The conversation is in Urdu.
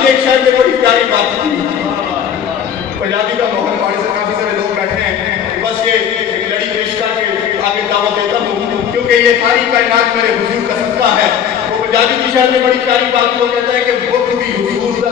کی ایک شاید بڑی پیاری بات تھی. پنجابی کا موہن ہمارے سے کافی سارے لوگ بیٹھے ہیں, بس یہ ایک لڑی پیش کر کے آگے دعوت دیتا ہوں کیونکہ یہ ساری کائنات میرے حضور کا صدقہ ہے. وہ پنجابی کی شاید میں بڑی پیاری بات وہ کہتا ہے کہ بخ بھی حضور